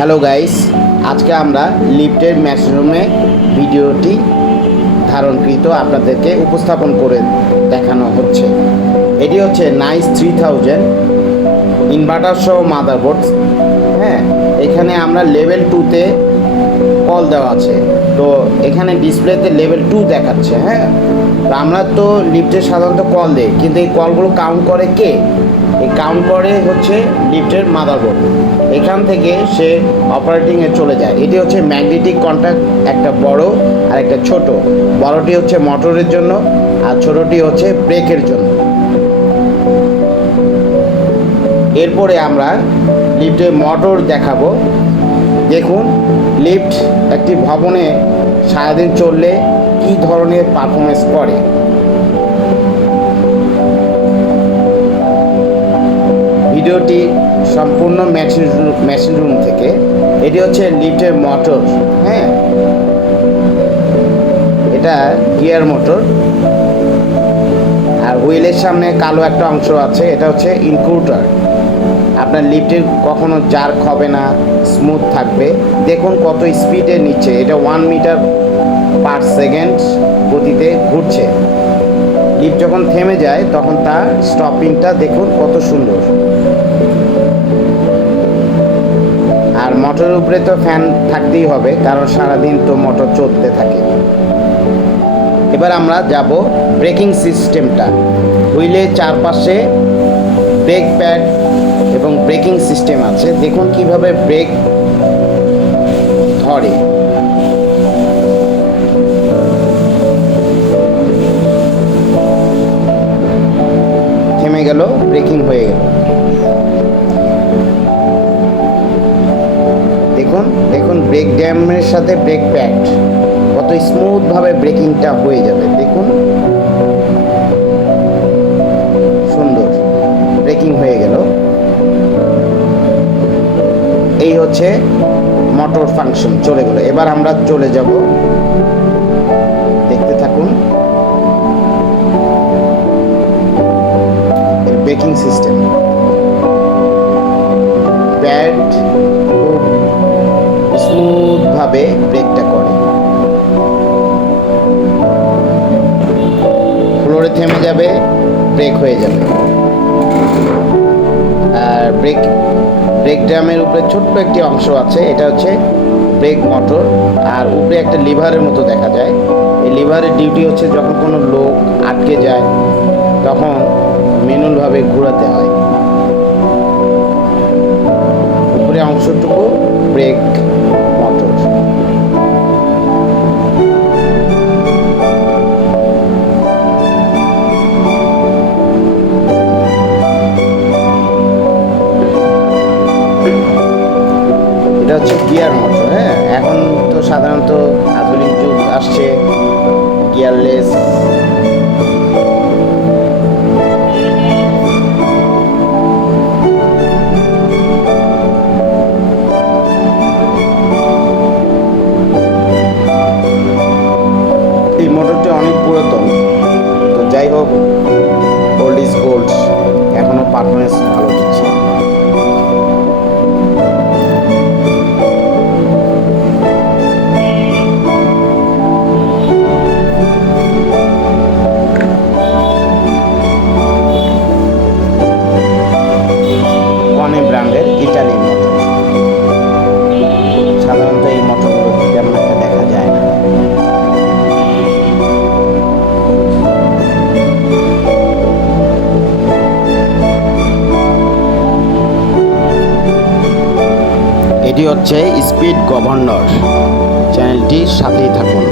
Hello guys, আজকে আমরা লিফটের মেশিন রুমে ভিডিওটি ধারণকৃত আপনাদেরকে উপস্থাপন করে দেখানো হচ্ছে। এটি হচ্ছে নাইস 3000 ইনভার্টার সহ মাদারবোর্ড। হ্যাঁ, এখানে আমরা লেভেল 2তে কল দেওয়া আছে, তো এখানে ডিসপ্লেতে লেভেল 2 দেখাচ্ছে। হ্যাঁ, তো আমরা তো লিফটে সাধারণত কল দিই, কিন্তু এই কলগুলো কাউন্ট করে কে? এই কাউন্ট করে হচ্ছে লিফটের মাদারবোর্ড। এখান থেকে সে অপারেটিংয়ে চলে যায়। এটি হচ্ছে ম্যাগনেটিক কন্ট্যাক্ট, একটা বড় আর একটা ছোট। বড়টি হচ্ছে মোটরের জন্য আর ছোটটি হচ্ছে ব্রেকের জন্য। এরপরে আমরা লিফটের মোটর দেখাবো। দেখুন, লিফট একটি ভবনে সারাদিন চললে কী ধরনের পারফরমেন্স করে। ভিডিওটি সম্পূর্ণ মেশিন রুম থেকে। এটি হচ্ছে লিফটের মোটর। হ্যাঁ, এটা গিয়ার মোটর, আর হুইলের সামনে কালো একটা অংশ আছে, এটা হচ্ছে ইনক্লুটার। আপনার লিফটের কখনো জার্ক হবে না, স্মুথ থাকবে। দেখুন কত স্পিডে নিচ্ছে, এটা 1 মিটার পার সেকেন্ড গতিতে ঘুরছে। লিফট যখন থেমে যায় তখন তার স্টপিংটা দেখুন কত সুন্দর। আর মোটরের উপরে তো ফ্যান থাকতেই হবে, কারণ সারাদিন তো মোটর চলতে থাকে। এবার আমরা যাব ব্রেকিং সিস্টেমটা। হুইলের চারপাশে ব্রেক প্যাড এবং ব্রেকিং সিস্টেম আছে। দেখুন কিভাবে ব্রেক ধরে। থেমে গেল, ব্রেকিং হয়ে গেল। দেখুন দেখুন ব্রেক ড্যামের সাথে ব্রেক প্যাড কত স্মুথভাবে ব্রেকিংটা হয়ে যাবে। দেখুন সুন্দর ব্রেকিং হয়ে গেল। এই হচ্ছে মোটর ফাংশন, চলে গেল। এবার আমরা চলে যাব, দেখতে থাকুন ব্রেকিং সিস্টেম। প্যাড খুব স্মুথভাবে ব্রেকটা করে। ফ্লোরে থেমে যাবে, ব্রেক হয়ে যাবে। আর ব্রেক ড্রামের উপরে ছোট্ট একটি অংশ আছে, এটা হচ্ছে ব্রেক মোটর। আর উপরে একটা লিভারের মতো দেখা যায়। এই লিভারের ডিউটি হচ্ছে যখন কোনো লোক আটকে যায় তখন ম্যানুয়ালভাবে ঘোরাতে হয়। উপরে অংশটুকু ব্রেক মোটর। এটা হচ্ছে গিয়ার মোটর। হ্যাঁ, এখন তো সাধারণত আধুনিক যুগ আসছে, গিয়ারলেস। এই মোটরটি অনেক পুরাতন, তো যাই হোক, ওল্ড ইজ গোল্ড, এখনো পারফরমেন্স ভালো দিচ্ছে। ব্র্যান্ডের ইটালি মোটর। সাধারণত এই মোটরগুলো তেমন একটা দেখা যায় না। এটি হচ্ছে স্পিড গভর্নর। চ্যানেলটির সাথেই থাকুন।